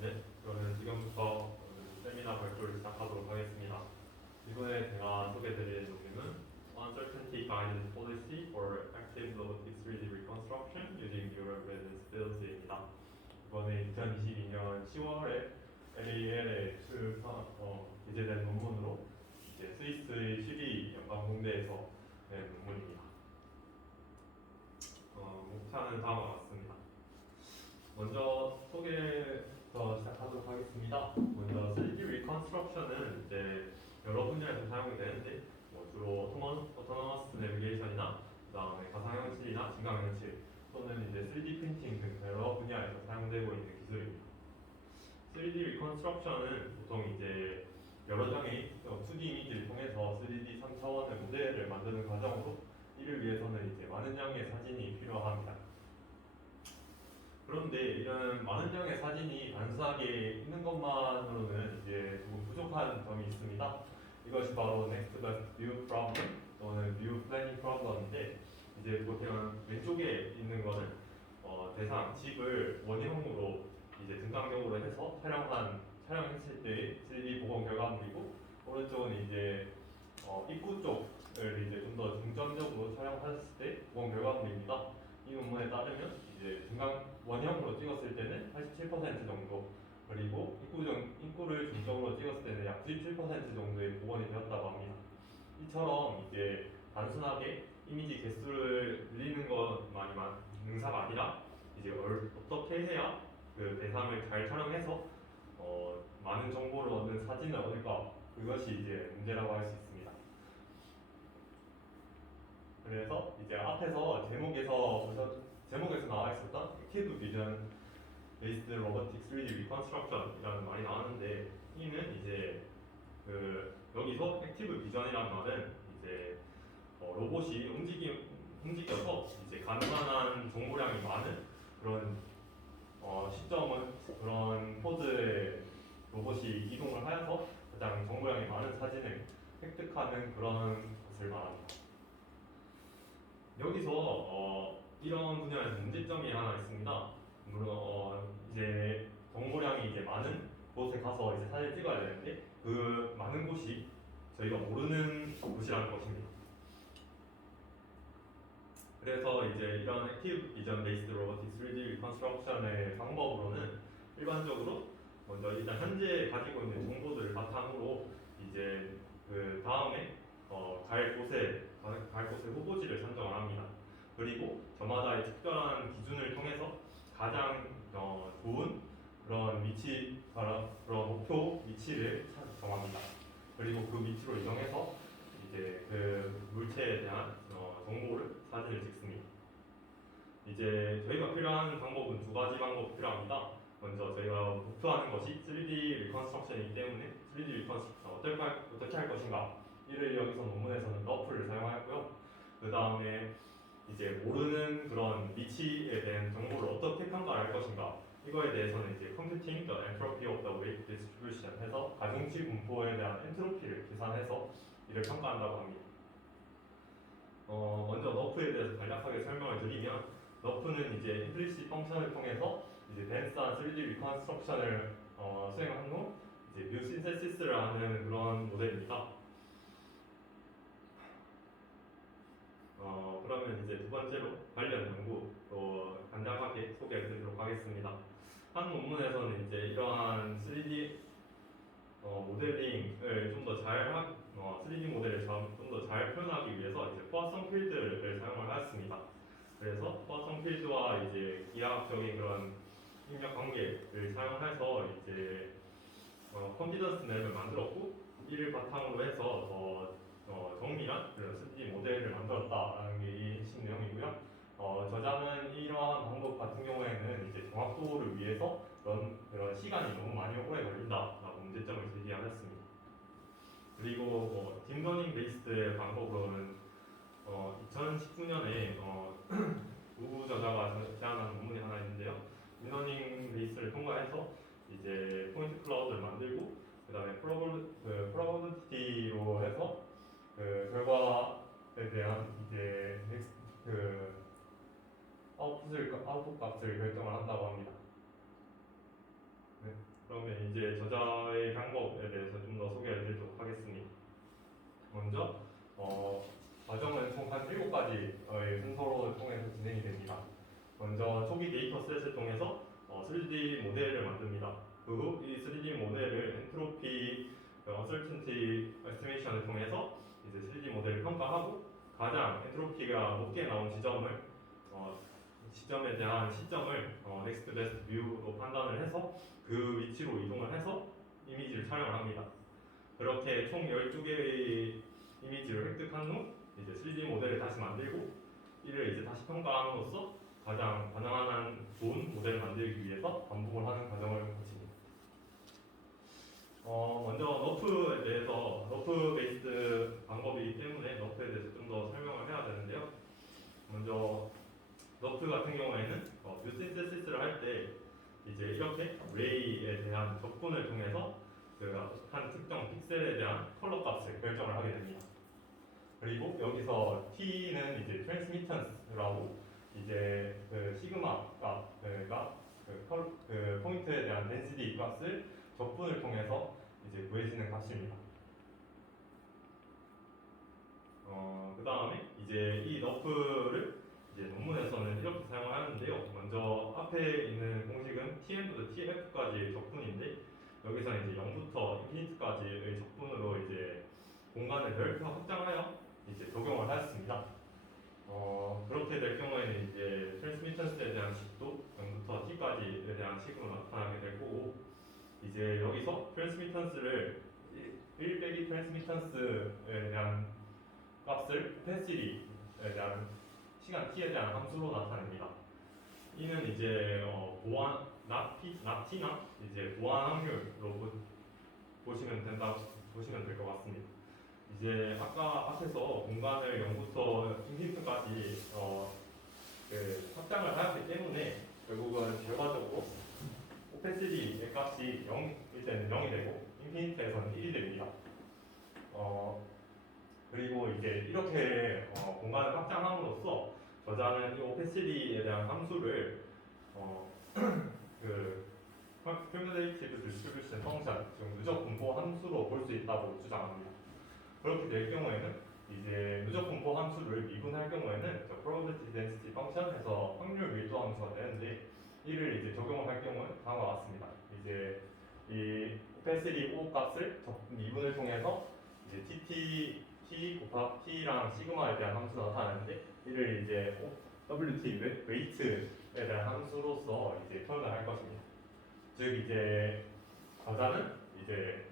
네, 그러면 지금부터 세미나 발표를 시작하도록 하겠습니다. 이번에 제가 소개드릴 논문은 Uncertainty Guided Policy for Active Robotic 3D Reconstruction Using Neural Resonance Fields입니다. 이번에 2022년 10월에 LAL에 게재된 논문으로 이제 스위스의 12 연방공대에서 낸 논문입니다. 목차는 다음과 같습니다. 먼저 소개부터 시작하도록 하겠습니다. 먼저 3D 리컨스트럭션은 이제 여러 분야에서 사용이 되는데 주로 오토노머스 내비게이션이나 그다음에 가상현실이나 증강현실 또는 이제 3D 프린팅 등 여러 분야에서 사용되고 있는 기술입니다. 3D 리컨스트럭션은 보통 이제 여러 장의 2D 이미지를 통해서 3D 3차원의 모델을 만드는 과정으로 이를 위해서는 이제 많은 양의 사진이 필요합니다. 그런데 이런 많은 장의 사진이 단순하게 있는 것만으로는 이제 조금 부족한 점이 있습니다. 이것이 바로 Next Best View Problem 또는 View Planning Problem인데 이제 보통 왼쪽에 있는 거는 대상 집을 원형으로 이제 등강경으로 해서 촬영했을 때 3D 복원 결과물이고 오른쪽은 이제 입구 쪽을 이제 좀 더 중점적으로 촬영했을 때 복원 결과물입니다. 이 논문에 따르면 이제 중간 원형으로 찍었을 때는 87% 정도 그리고 입구를 중점으로 찍었을 때는 약 97% 정도의 복원이 되었다고 합니다. 이처럼 이제 단순하게 이미지 개수를 늘리는 것만이 능사가 아니라 이제 어떻게 해야 그 대상을 잘 촬영해서 많은 정보를 얻는 사진을 얻을까 그것이 이제 문제라고 할 수 있습니다. 그래서 이제 앞에서 제목에서 나와 있었던 Active Vision Based Robotic 3D Reconstruction이라는 말이 나왔는데 이는 이제 여기서 Active Vision이라는 말은 이제 로봇이 움직여서 이제 가능한 정보량이 많은 그런 시점은 그런 포즈에 로봇이 이동을 하여서 가장 정보량이 많은 사진을 획득하는 그런 것을 말합니다. 여기서 이런 분야에서 문제점이 하나 있습니다. 물론 이제 정보량이 이제 많은 곳에 가서 이제 사진을 찍어야 되는데 그 많은 곳이 저희가 모르는 곳이라는 것입니다. 그래서 이제 이런 액티브 비전 베이스드 로보틱 3D 리컨스트럭션의 방법으로는 일반적으로 먼저 일단 현재 가지고 있는 정보들을 바탕으로 이제 그 다음에 갈 곳에 후보지를 선정을 합니다. 그리고 저마다의 특별한 기준을 통해서 가장 좋은 그런 그런 목표 위치를 정합니다. 그리고 그 위치로 이동해서 이제 그 물체에 대한 정보를 사진을 찍습니다. 이제 저희가 필요한 방법은 두 가지 방법 필요합니다. 먼저 저희가 목표하는 것이 3D 리컨스트럭션이기 때문에 3D 리컨스트럭션 어떻게 할 것인가 이를 여기서 논문에서는 러프를 사용하였고요. 그 다음에 이제 모르는 그런 위치에 대한 정보를 어떻게 평가할 것인가 이거에 대해서는 이제 Computing the Entropy of the Weight Distribution 해서 가중치 분포에 대한 엔트로피를 계산해서 이를 평가한다고 합니다. 먼저 너프에 대해서 간략하게 설명을 드리면 너프는 이제 임플리시트 펑션을 통해서 이제 덴스한 3D 리컨스트럭션을 수행한 후 이제 뮤 신세시스를 하는 그런 모델입니다. 그러면 이제 두 번째로 관련 연구 간단하게 소개해드리도록 하겠습니다. 한 논문에서는 이제 이러한 3D 모델링을 좀 더 3D 모델을 좀 더 잘 표현하기 위해서 이제 포화성 필드를 사용을 하였습니다. 그래서 포화성 필드와 이제 기하학적인 그런 입력 관계를 사용해서 이제 컨피던스 맵을 만들었고 이를 바탕으로 해서 정밀한 그런 3D 모델을 만들었다라는 게 이 핵심 내용이고요. 저자는 이러한 방법 같은 경우에는 이제 정확도를 위해서 그런 시간이 너무 많이 오래 걸린다라고 문제점을 제기하였습니다. 그리고 딥러닝 베이스드 방법으로는 2019년에 우 저자가 제안한 논문이 하나 있는데요. 딥러닝 베이스를 통과해서 이제 포인트 클라우드를 만들고 그 다음에 프로버비티로 해서 그 결과에 대한 이제 그 아웃풋 값을 결정을 한다고 합니다. 그러면 이제 저자의 방법에 대해서 좀 더 소개해 드리도록 하겠습니다. 먼저 과정은 총 한 7가지의 순서로 통해서 진행이 됩니다. 먼저 초기 데이터 셋을 통해서 3D 모델을 만듭니다. 그 후 이 3D 모델을 엔트로피, 언설튼티 에스티메이션을 통해서 이제 3D 모델을 평가하고 가장 엔트로피가 높게 나온 지점에 대한 시점을 넥스트 베스트 뷰로 판단을 해서 그 위치로 이동을 해서 이미지를 촬영을 합니다. 그렇게 총 12개의 이미지를 획득한 후 이제 3D 모델을 다시 만들고 이를 이제 다시 평가함으로써 가장 가능한 좋은 모델을 만들기 위해서 반복을 하는 과정을 거칩니다. 먼저 너프 베이스드 방법이기 때문에 너프에 대해서 좀 더 설명을 해야 되는데요. 먼저 너프 같은 경우에는 뷰 신세시스를 할 때 이제 이렇게 레이에 대한 적분을 통해서 한 특정 픽셀에 대한 컬러 값을 결정을 하게 됩니다. 그리고 여기서 t는 이제 트랜스미턴스라고 이제 그 시그마 값가 그 포인트에 대한 덴시티 값을 적분을 통해서 이제 구해지는 값입니다. 그 다음에 이제 이 너프를 이제 논문에서는 이렇게 사용을 하는데요. 먼저 앞에 있는 공식은 tm부터 tf까지의 적분인데 여기서 이제 0부터 인피니트까지의 적분으로 이제 공간을 넓혀 확장하여 이제 적용을 하였습니다. 그렇게 될 경우에는 이제 트랜스미턴스에 대한 식도 0부터 t까지에 대한 식으로 나타나게 될 거고 이제 여기서 트랜스미턴스를 1 빼기 트랜스미턴스에 대한 값을 오펜시티에 대한 시간 t에 대한 함수로 나타냅니다. 이는 이제 보안 납티나 이제 보안 확률로 보시면 될 것 같습니다. 이제 아까 앞에서 공간을 0부터 인피니트까지 확장을 하였기 때문에 결국은 결과적으로 오펜시티의 값이 0일 때는 0이 되고 인피니트에서는 1이 됩니다. 그리고 이제 이렇게 공간을 확장함으로써 저자는 이 오펜시티에 대한 함수를 그 cumulative distribution 펑션, 즉 누적 분포 함수로 볼 수 있다고 주장합니다. 그렇게 될 경우에는 이제 누적 분포 함수를 미분할 경우에는 probability density 펑션에서 확률 밀도 함수가 되는데 이를 이제 적용을 할 경우는 다음과 같습니다. 이제 이 opacity O 값을 미분을 통해서 이제 t 곱하기 t랑 시그마에 대한 함수가 나타나는데 이를 이제 WT 웨이트에 대한 함수로서 이제 표현을 할 것입니다. 즉 이제 저자는 이제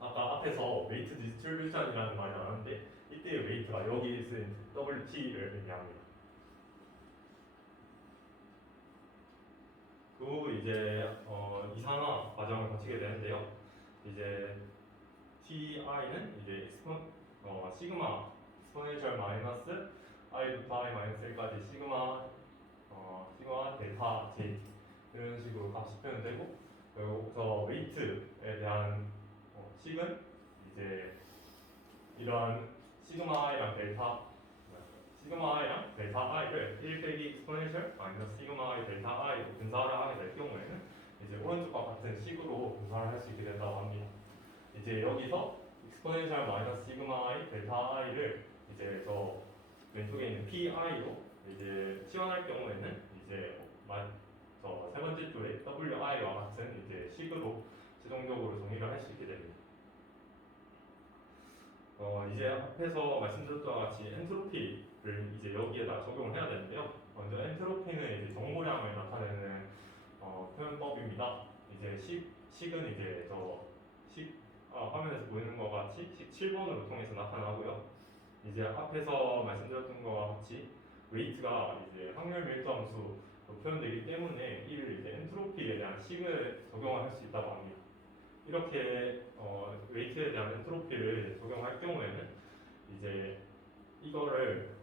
아까 앞에서 웨이트 디스트리뷰션이라는 말이 나왔는데 이때의 웨이트가 여기 쓴 WT를 의미합니다. 그 후 이제 이산화 과정을 거치게 되는데요. 이제 TI는 이제 시그마 exponential 마이너스 i부터 i 마이너스 1까지 시그마 델타 j 이런 식으로 값이 표현되고 여기서 웨이트에 대한 식은 이제 이런 시그마 i랑 델타 i를 1 빼기 exponential 마이너스 시그마 i 델타 i로 분사를 하게 될 경우에는 이제 오른쪽과 같은 식으로 분사를 할 수 있게 된다고 합니다. 이제 여기서 exponential 마이너스 시그마 i 델타 i를 이제 저 왼쪽에 있는 pi로 이제 치환할 경우에는 이제 저 세 번째 줄에 wi와 같은 이제 식으로自动적으로 정의를 할 수 있게 됩니다. 이제 앞에서 말씀드렸던 것 같이 엔트로피를 이제 여기에다 적용을 해야 되는데요. 먼저 엔트로피는 이제 정보량을 나타내는 표현법입니다. 이제 식은 이제 화면에서 보이는 것 같이 식 7번으로 통해서 나타나고요. 이제 앞에서 말씀드렸던 것과 같이 웨이트가 이제 확률 밀도 함수로 표현되기 때문에 이를 이제 엔트로피에 대한 식을 적용을 할 수 있다고 합니다. 이렇게 웨이트에 대한 엔트로피를 적용할 경우에는 이제 이거를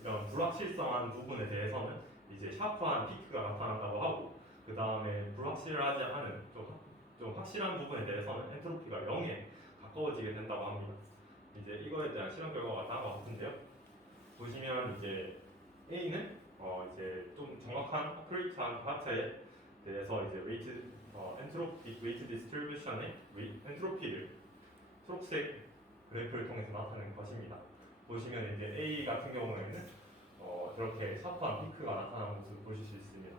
이런 불확실성한 부분에 대해서는 이제 샤프한 피크가 나타난다고 하고 그 다음에 불확실하지 않은 좀 확실한 부분에 대해서는 엔트로피가 0에 가까워지게 된다고 합니다. 이제 이거에 대한 실험 결과가 다음과 같은데요. 보시면 이제 A는 이제 좀 정확한 어크레이트한 파트에 대해서 이제 엔트로피 웨이트 디스트리뷰션의 엔트로피를 초록색 그래프를 통해서 나타낸 것입니다. 보시면 이제 A 같은 경우에는 저렇게 샤프한 피크가 나타나는 모습을 보실 수 있습니다.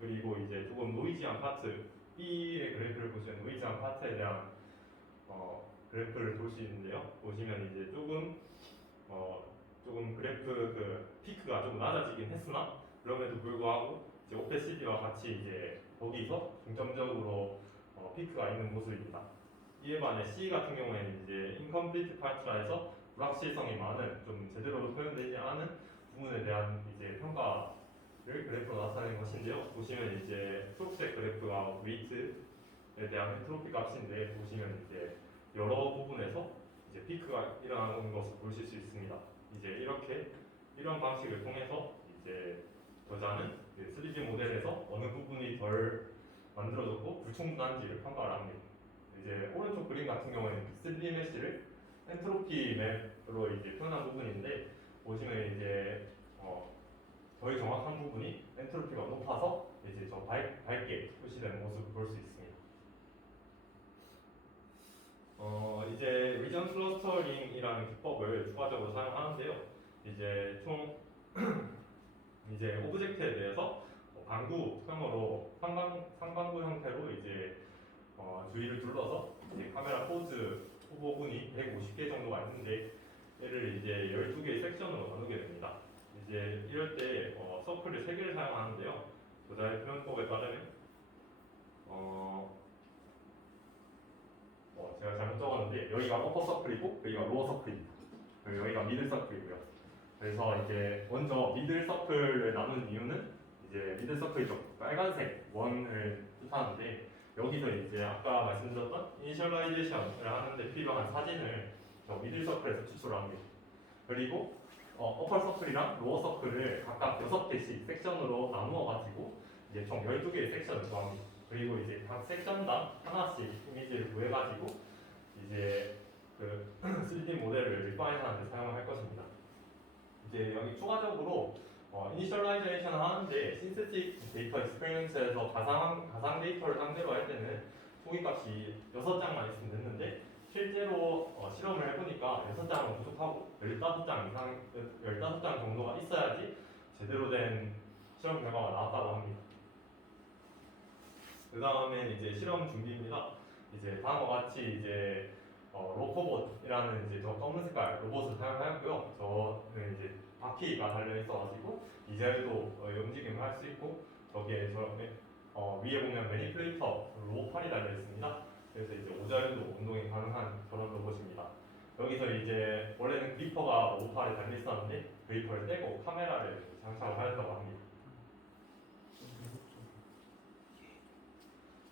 그리고 이제 조금 노이지한 파트 B의 그래프를 보시면 노이지한 파트에 대한 그래프를 볼 수 있는데요. 보시면 이제 조금 그래프 그 피크가 좀 낮아지긴 했으나 그럼에도 불구하고 이제 오페시티와 같이 이제 거기서 중점적으로 피크가 있는 모습입니다. 이에 반해 C 같은 경우에는 이제 인컴플리트 파트라 해서 불확실성이 많은 좀 제대로 표현되지 않은 부분에 대한 이제 평가를 그래프로 나타낸 것인데요. 보시면 이제 초록색 그래프가 웨이트에 대한 엔트로피 값인데 보시면 이제 여러 부분에서 이제 피크가 일어나는 것을 보실 수 있습니다. 이제 이런 방식을 통해서 이제 저자는 3D 모델에서 어느 부분이 덜 만들어졌고 불충분한지를 평가를 합니다. 이제 오른쪽 그림 같은 경우에는 3D 메시를 엔트로피 맵으로 이제 표현한 부분인데 보시면 이제 거의 정확한 부분이 엔트로피가 높아서 이제 저 밝게 표시되는 모습을 볼 수 있습니다. 이제 리전 클러스터링이라는 기법을 추가적으로 사용하는데요. 이제 총 이제 오브젝트에 대해서 방구형으로 상방구 형태로 이제 주위를 둘러서 이제 카메라 포즈 후보군이 150개 정도가 있는데 얘를 이제 12개의 섹션으로 나누게 됩니다. 이제 이럴 때 서클을 3개를 사용하는데요. 저자의 표현법에 따르면 제가 잘못 적었는데 여기가 어퍼 서클이고 여기가 로어 서클이고 그리고 여기가 미들 서클이고요. 그래서 이제 먼저 미들 서클을 나눈 이유는 이제 미들 서클이 좀 빨간색 원을 뜻하는데 여기서 이제 아까 말씀드렸던 이니셜라이제이션을 하는데 필요한 사진을 저 미들 서클에서 추출합니다. 그리고 어퍼 서클이랑 로어 서클을 각각 6개씩 섹션으로 나누어 가지고 이제 총 12개의 섹션을 구합니다. 그리고 이제 각 섹션당 하나씩 이미지를 구해가지고 이제 그 3D 모델을 리파인하는 데 사용할 것입니다. 이제 여기 추가적으로 이니셜라이제이션을 하는데 신세틱 데이터 익스피리언스에서 가상 데이터를 상대로 할 때는 초기값이 6장만 있으면 됐는데 실제로 실험을 해보니까 6장은 부족하고 15장 정도가 있어야지 제대로 된 실험 결과가 나왔다고 합니다. 그 다음에 이제 실험 준비입니다. 이제 다음과 같이 이제 로코봇이라는 이제 저 검은 색깔 로봇을 사용하였고요. 저는 이제 바퀴가 달려 있어가지고 이자유도 움직임을 할 수 있고 저기에 위에 보면 매니플레이터 로봇팔이 달려 있습니다. 그래서 이제 오자유도 운동이 가능한 그런 로봇입니다. 여기서 이제 원래는 그리퍼가 로봇팔에 달려 있었는데 그리퍼를 떼고 카메라를 장착을 하였다고 합니다.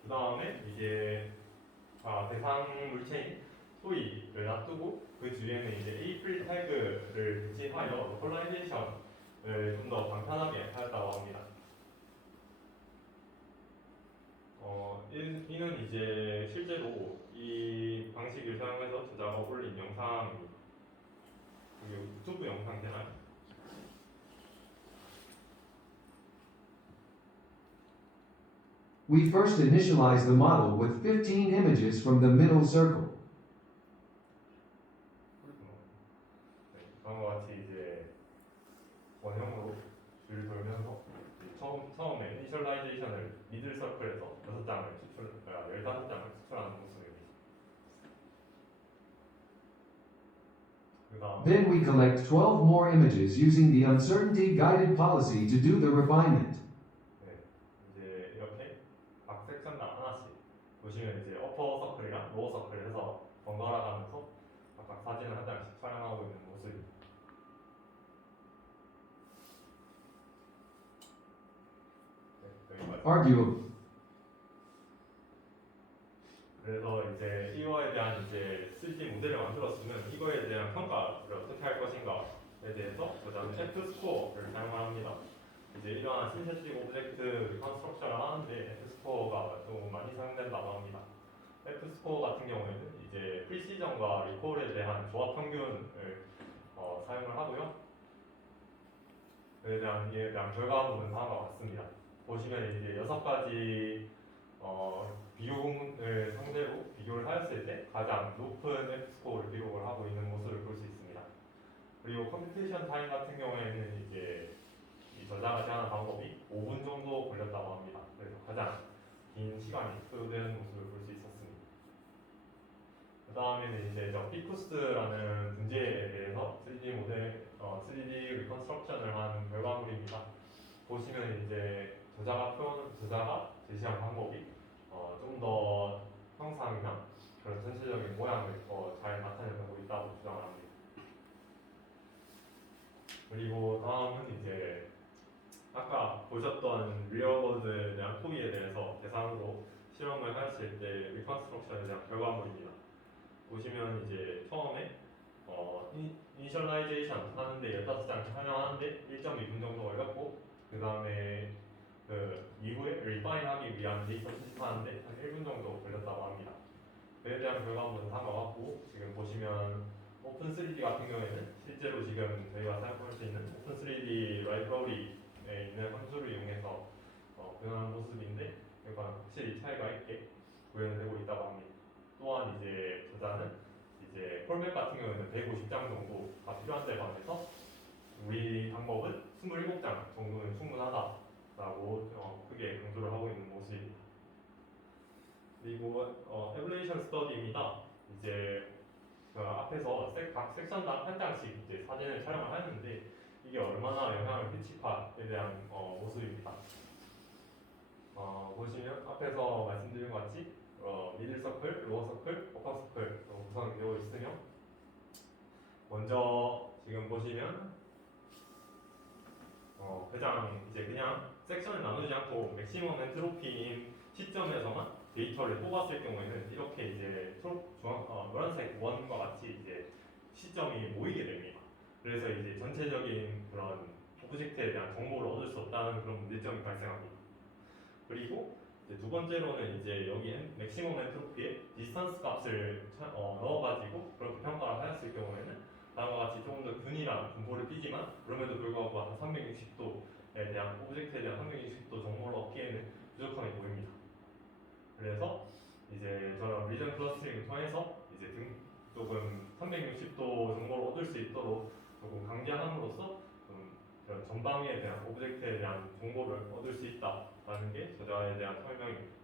그 다음에 이제 대상 물체인 소이를 놔두고 그 주위에는 이제 A-프리 태그를 배치하여 로컬라이제이션을 좀 더 간편하게 하였다고 합니다. 이는 이제 실제로 이 방식을 사용해서 저자가 올린 영상입니다. 유튜브 영상 되나요? We first initialize the model with 15 images from the middle circle. 다음과 같이 이제 원형으로 줄을 돌면서 처음에 이니셜라이제이션을 미들 서클에서 15장을 추출하는 모습입니다. Then we collect 12 more images using the uncertainty guided policy to do the refinement. 이제 이렇게 각 섹션당 하나씩 보시면 이제 어퍼 서클이랑 로어 서클을 해서 번갈아 가면서 각각 사진을 한 장씩 촬영하고 있는 모습입니다. Arguably. 그래서 이제 이거에 대한 이제 3D 모델을 만들었으면 이거에 대한 평가를 어떻게 할 것인가에 대해서 저자는 F 스코어를 사용합니다. 이제 이러한 신세식 오브젝트 컨스트럭션을 하는데 F 스코어가 좀 많이 사용된다고 합니다. F 스코어 같은 경우에는 이제 프리시전과 리콜에 대한 조합 평균을 사용을 하고요. 이에 대한 결과물은 다음과 같습니다. 보시면 이제 6가지 비용을 상대로 비교를 하였을 때 가장 높은 F스코어를 기록을 하고 있는 모습을 볼 수 있습니다. 그리고 컴퓨테이션 타임 같은 경우에는 이제 이 저자가 제안한 방법이 5분 정도 걸렸다고 합니다. 그래서 가장 긴 시간이 소요되는 모습을 볼 수 있었습니다. 그 다음에는 이제 저 피쿠스라는 문제에 대해서 3D 모델, 3D 리컨스트럭션을 한 결과물입니다. 보시면 이제 저자가 제시한 방법이 좀 더 형상이나 그런 전체적인 모양을 더 잘 나타내고 있다고 주장을 합니다. 그리고 다음은 이제 아까 보셨던 리얼월드에 대한 토의에 대해서 대상으로 실험을 하였을 때 리컨스트럭션에 대한 결과물입니다. 보시면 이제 처음에 이니셜라이제이션 하는데 15장 촬영하는데 1.2분 정도 걸렸고 그 다음에 그 이후에 리파인하기 위한 데이터 수집하는데 한 1분 정도 걸렸다고 합니다. 그에 대한 결과물은 다음과 같고 지금 보시면 오픈3D 같은 경우에는 실제로 지금 저희가 사용할 수 있는 오픈3D 라이브러리에 있는 함수를 이용해서 구현한 모습인데 약간 확실히 차이가 있게 구현되고 있다고 합니다. 또한 이제 저자는 이제 폴맵 같은 경우에는 150장 정도가 필요한데 반해서 우리 방법은 27장 정도는 충분하다라고 크게 강조를 하고 있는 모습입니다. 그리고 에블레이션 스터디입니다. 이제 그 앞에서 각 섹션당 한 장씩 이제 사진을 촬영을 하였는데 이게 얼마나 영향을 미칠까에 대한 모습입니다. 보시면 앞에서 말씀드린 것 같이 미들 서클, 로어 서클, 어퍼 서클로 구성이 되어 있으며 먼저 지금 보시면 그냥 섹션을 나누지 않고 맥시멈 엔트로피인 시점에서만 데이터를 뽑았을 경우에는 이렇게 이제 노란색 원과 같이 이제 시점이 모이게 됩니다. 그래서 이제 전체적인 그런 오브젝트에 대한 정보를 얻을 수 없다는 그런 문제점이 발생합니다. 그리고 이제 두 번째로는 이제 여기 맥시멈 엔트로피에 디스턴스 값을 넣어가지고 그렇게 평가를 하였을 경우에는 다음과 같이 조금 더 균일한 분포를 띠지만 그럼에도 불구하고 한 360도에 대한 오브젝트에 대한 360도 정보를 얻기에는 부족함이 보입니다. 그래서 이제 저는 리전 클러스터링을 통해서 이제 조금 360도 정보를 얻을 수 있도록 조금 강제함으로써 좀 그런 전방에 대한 오브젝트에 대한 정보를 얻을 수 있다라는 게 저자에 대한 설명입니다.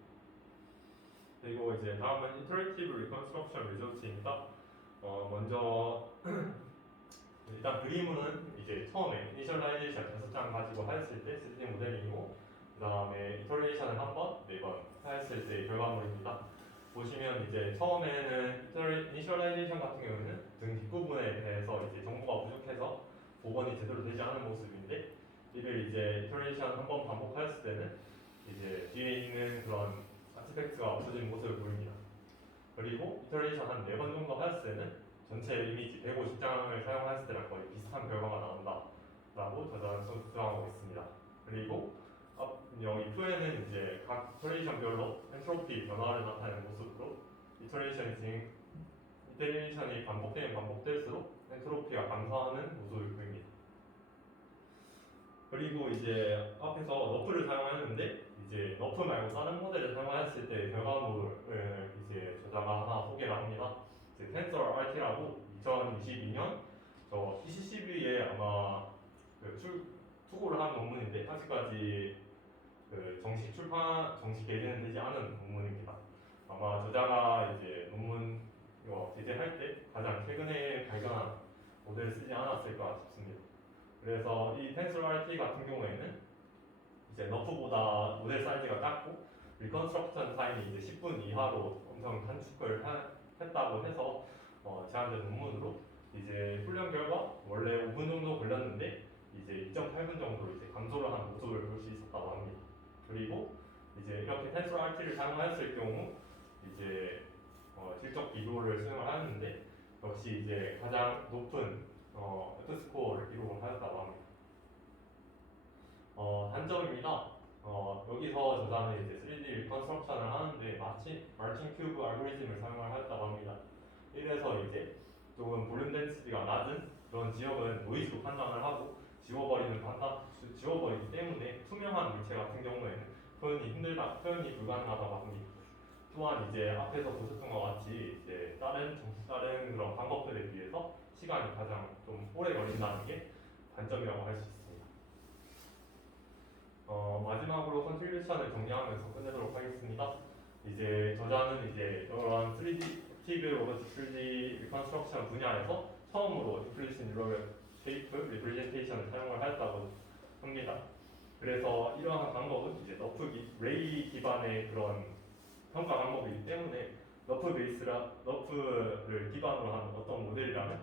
그리고 이제 다음은 인터랙티브 리컨스트럭션 리조트입니다. 먼저 일단 그림은 이제 처음에 이니셜라이제이션 5장 가지고 하였을 때 3D 모델링이고 그 다음에 이터레이션을 한 번, 4번 하였을 때 결과물입니다. 보시면 이제 처음에는 이니셜라이제이션 같은 경우는 등 뒷부분에 대해서 이제 정보가 부족해서 복원이 제대로 되지 않은 모습인데 이를 이제 이터레이션 한 번 반복하였을 때는 이제 뒤에 있는 그런 아티팩트가 없어진 모습을 보입니다. 그리고 이터레이션 한 4번 정도 하였을 때는 전체 이미지 150장을 사용하였을 때랑 거의 비슷한 결과가 나온다라고 저자는 주장하고 있습니다. 그리고 여기 2에는 이제 각 이터레이션별로 엔트로피 변화를 나타내는 모습으로 이터레이션이 반복되면 반복될수록 엔트로피가 감소하는 모습을 보입니다. 그리고 이제 앞에서 너프를 사용했는데 이제 너프 말고 다른 모델을 사용하였을 때 결과물을 이제 저자가 하나 소개를 합니다. 이제 TensorRT라고 2022년 저 CCCB에 아마 투고를 한 논문인데 아직까지 정식 게재는 되지 않은 논문입니다. 아마 저자가 이제 논문 게재할 때 가장 최근에 발견한 모델을 쓰지 않았을까 싶습니다. 그래서 이 TensorRT 같은 경우에는 이제 너프보다 모델 사이즈가 작고 리컨스트럭션 타임이 이제 10분 이하로 엄청 단축을 했다고 해서 제한된 논문으로 이제 훈련 결과 원래 5분 정도 걸렸는데 이제 2.8분 정도로 이제 감소를 한 모습을 볼 수 있었다고 합니다. 그리고 이제 이렇게 TensorRT를 사용하였을 경우 이제 실적 비교를 수행을 하였는데 역시 이제 가장 높은 F스코어를 기록을 하였다고 합니다. 단점입니다. 여기서 저자는 이제 3D 리컨스트럭션을 하는데 마친 큐브 알고리즘을 사용을 하였다고 합니다. 이래서 이제 조금 볼륨 덴시티가 낮은 그런 지역은 노이즈로 판단을 하고 지워버리기 때문에 투명한 물체 같은 경우에는 표현이 불가능하다고 합니다. 또한 이제 앞에서 보셨던 것 같이 이제 다른 그런 방법들에 비해서 시간이 가장 좀 오래 걸린다는 게 단점이라고 할 수 있습니다. 마지막으로 컨트리뷰션을 정리하면서 끝내도록 하겠습니다. 이제 저자는 이제 이런 3D 액티브 로보틱 3D 리컨스트럭션 분야에서 처음으로 인플리션 뉴럴 쉐이프 리프레젠테이션을 사용을 하였다고 합니다. 그래서 이러한 방법은 이제 레이 기반의 그런 평가 방법이기 때문에 너프를 기반으로 한 어떤 모델이라면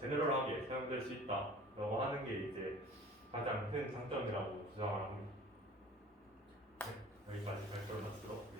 제너럴하게 사용될 수 있다라고 하는 게 이제 가장 큰 장점이라고 주장을 합니다. 네, 여기까지 발표를 마치도록 하겠습니다.